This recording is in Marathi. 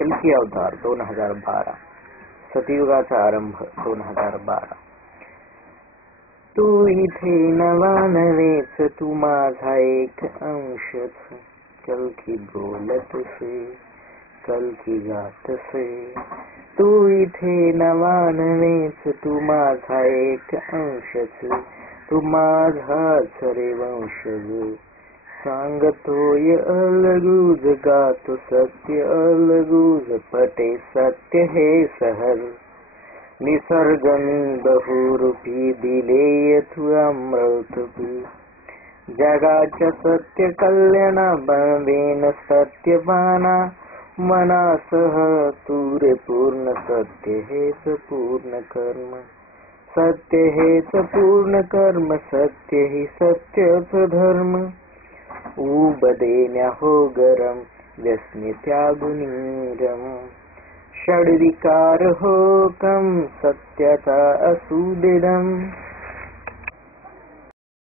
कल्की अवतार 2012, सतयुगाचा आरंभ 2012. तू इथे नवा नव्हेच, तू माझा एक अंशच. कल्की बोलतसे, कल्की गातसे. तू इथे नवा नव्हेच, तू माझा एक अंशच. तू माझाच रे वंशज. सांगतोय अलगूज, गातो सत्य अलगूज. पटे सत्य हे सहज. निसर्ग मी बहुरूपी, दिलेय तू अमृतरूपी. जगाच्या सत्य कल्याणा, बनवेन सत्यवाना. मनासह तू रे पूर्ण, सत्य हेच पूर्ण कर्म. सत्य हेच पूर्ण कर्म, सत्य ही सत्यच धर्म. उब देण्या हो गरम, व्यसने त्यागुनी रम. षड्विकार हो कम, सत्याचा असू दे दम.